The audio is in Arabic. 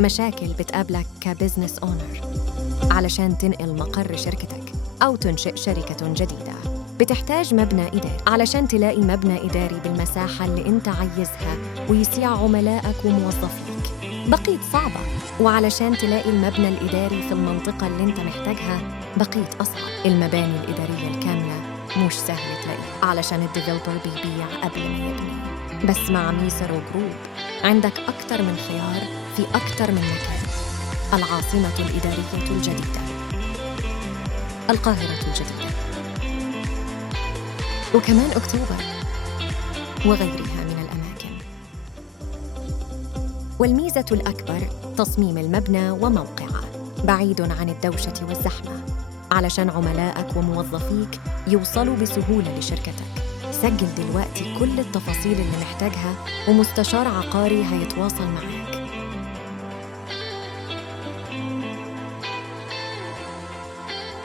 مشاكل بتقابلك كبزنس أونر علشان تنقل مقر شركتك أو تنشئ شركة جديدة. بتحتاج مبنى إداري علشان تلاقي مبنى إداري بالمساحة اللي أنت عايزها ويسيع عملائك وموظفيك. بقيت صعبة، وعلشان تلاقي المبنى الإداري في المنطقة اللي أنت محتاجها بقيت أصعب. المباني الإدارية الكاملة مش سهل تلاقيها علشان الديفلوبر بيبيع قبل ما يبني. بس مع ميسرو جروب عندك أكتر من خيار في أكتر من مكان. العاصمة الإدارية الجديدة، القاهرة الجديدة، وكمان أكتوبر وغيرها من الأماكن. والميزة الأكبر تصميم المبنى وموقعه بعيد عن الدوشة والزحمة علشان عملائك وموظفيك يوصلوا بسهولة لشركتك. سجل دلوقتي كل التفاصيل اللي محتاجها ومستشار عقاري هيتواصل معاك.